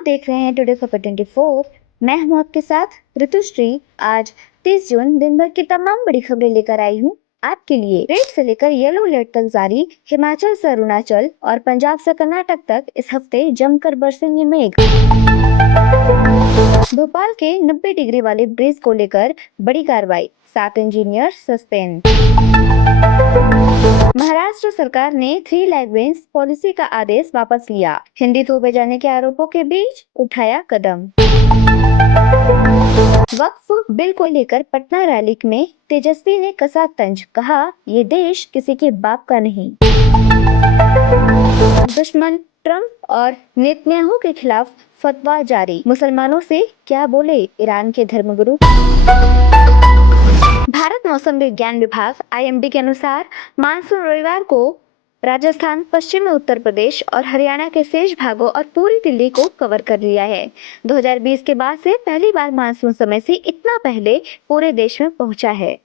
आप देख रहे हैं टुडे खबर 24। मैं हूं आपके साथ ऋतुश्री। आज 30 जून दिन भर की तमाम बड़ी खबरें लेकर आई हूं आपके लिए। रेड से लेकर येलो अलर्ट तक जारी। हिमाचल से अरुणाचल और पंजाब से कर्नाटक तक इस हफ्ते जमकर बरसेंगे मेघ। भोपाल के 90 डिग्री वाले ब्रिज को लेकर बड़ी कार्रवाई, 7 इंजीनियर सस्पेंड। महाराष्ट्र सरकार ने 3 लैंग्वेज पॉलिसी का आदेश वापस लिया। हिंदी थोपे जाने के आरोपों के बीच उठाया कदम। वक्फ बिल को लेकर पटना रैली में तेजस्वी ने कसा तंज, कहा ये देश किसी के बाप का नहीं। दुश्मन ट्रंप और नेतन्याहू के खिलाफ फतवा जारी, मुसलमानों से क्या बोले ईरान के धर्मगुरु। भारत मौसम विज्ञान विभाग IMD के अनुसार मानसून रविवार को राजस्थान, पश्चिमी उत्तर प्रदेश और हरियाणा के शेष भागों और पूरी दिल्ली को कवर कर लिया है। 2020 के बाद से पहली बार मानसून समय से इतना पहले पूरे देश में पहुंचा है।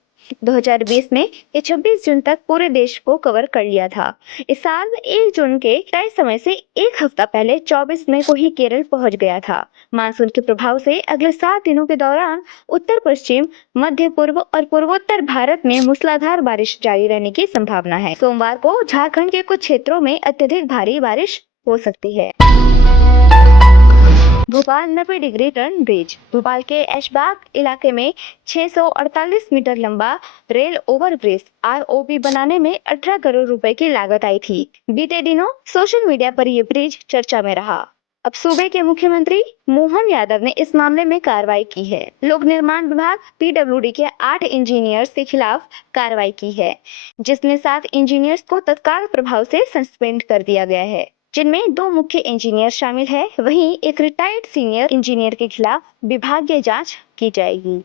2020 में ये 26 जून तक पूरे देश को कवर कर लिया था। इस साल 1 जून के तय समय से एक हफ्ता पहले 24 मई को ही केरल पहुंच गया था। मानसून के प्रभाव से अगले 7 दिनों के दौरान उत्तर पश्चिम, मध्य पूर्व और पूर्वोत्तर भारत में मूसलाधार बारिश जारी रहने की संभावना है। सोमवार को झारखंड के कुछ क्षेत्रों में अत्यधिक भारी बारिश हो सकती है। Bhopal 90 degree turn bridge. Bhopal के ऐशबाग इलाके में 648 मीटर लंबा रेल ओवर ब्रिज ROB बनाने में 18 करोड़ रुपए की लागत आई थी। बीते दिनों सोशल मीडिया पर ये ब्रिज चर्चा में रहा। अब सूबे के मुख्यमंत्री मोहन यादव ने इस मामले में कार्रवाई की है। लोक निर्माण विभाग PWD के 8 इंजीनियर्स के खिलाफ कार्रवाई की है, जिसमें 7 इंजीनियर्स को तत्काल प्रभाव से सस्पेंड कर दिया गया है, जिनमें 2 मुख्य इंजीनियर शामिल है। वहीं एक रिटायर्ड सीनियर इंजीनियर के खिलाफ विभागीय जांच की जाएगी।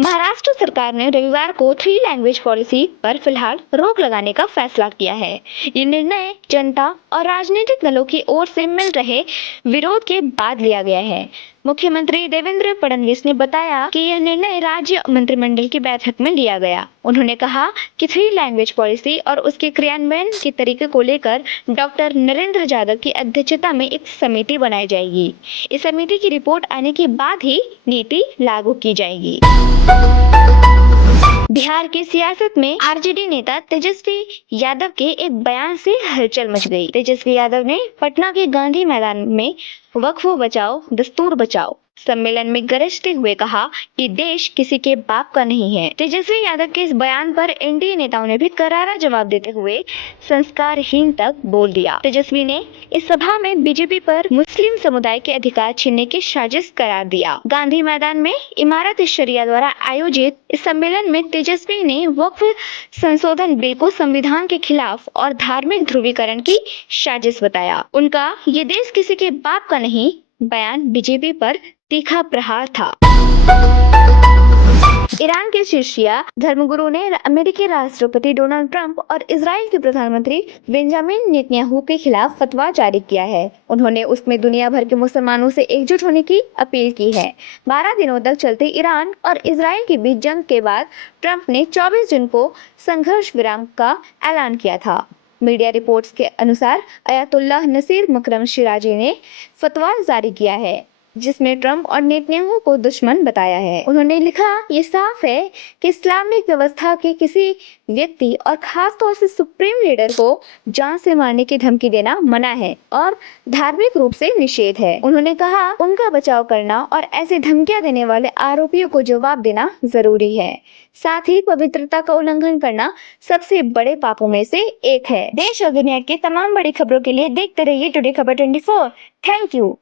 महाराष्ट्र सरकार ने रविवार को 3 लैंग्वेज पॉलिसी पर फिलहाल रोक लगाने का फैसला किया है। ये निर्णय जनता और राजनीतिक दलों की ओर से मिल रहे विरोध के बाद लिया गया है। मुख्यमंत्री देवेंद्र फडणवीस ने बताया कि यह निर्णय राज्य मंत्रिमंडल की बैठक में लिया गया। उन्होंने कहा कि 3 लैंग्वेज पॉलिसी और उसके क्रियान्वयन के तरीके को लेकर डॉक्टर नरेंद्र यादव की अध्यक्षता में एक समिति बनाई जाएगी। इस समिति की रिपोर्ट आने के बाद ही नीति लागू की जाएगी। बिहार की सियासत में RJD नेता तेजस्वी यादव के एक बयान से हलचल मच गई। तेजस्वी यादव ने पटना के गांधी मैदान में वक्फ बचाओ दस्तूर बचाओ सम्मेलन में गरजते हुए कहा कि देश किसी के बाप का नहीं है। तेजस्वी यादव के इस बयान पर NDA नेताओं ने भी करारा जवाब देते हुए संस्कारहीन तक बोल दिया। तेजस्वी ने इस सभा में BJP पर मुस्लिम समुदाय के अधिकार छीनने की साजिश करार दिया। गांधी मैदान में इमारत शरिया द्वारा आयोजित इस सम्मेलन में तेजस्वी ने वक्फ संशोधन बिल को संविधान के खिलाफ और धार्मिक ध्रुवीकरण की साजिश बताया। उनका ये देश किसी के बाप का नहीं बयान BJP पर तीखा प्रहार था। ईरान के शीर्षीय धर्मगुरु ने अमेरिकी राष्ट्रपति डोनाल्ड ट्रंप और इजराइल के प्रधानमंत्री बेंजामिन नेतन्याहू के खिलाफ फतवा जारी किया है। उन्होंने उसमें दुनिया भर के मुसलमानों से एकजुट होने की अपील की है। 12 दिनों तक चलते ईरान और इजराइल के बीच जंग के बाद ट्रंप ने 24 जून को संघर्ष विराम का ऐलान किया था। मीडिया रिपोर्ट्स के अनुसार अयातुल्लाह नसीर मकरम शिराजी ने फतवा जारी किया है, जिसमें ट्रंप और नेतन्याहू को दुश्मन बताया है। उन्होंने लिखा, ये साफ है कि इस्लामिक व्यवस्था के किसी व्यक्ति और खास तौर से सुप्रीम लीडर को जान से मारने की धमकी देना मना है और धार्मिक रूप से निषेध है। उन्होंने कहा, उनका बचाव करना और ऐसी धमकियां देने वाले आरोपियों को जवाब देना जरूरी है। साथ ही पवित्रता का उल्लंघन करना सबसे बड़े पापों में से एक है। देश और दुनिया की तमाम बड़ी खबरों के लिए देखते रहिए टुडे खबर 24। Thank you.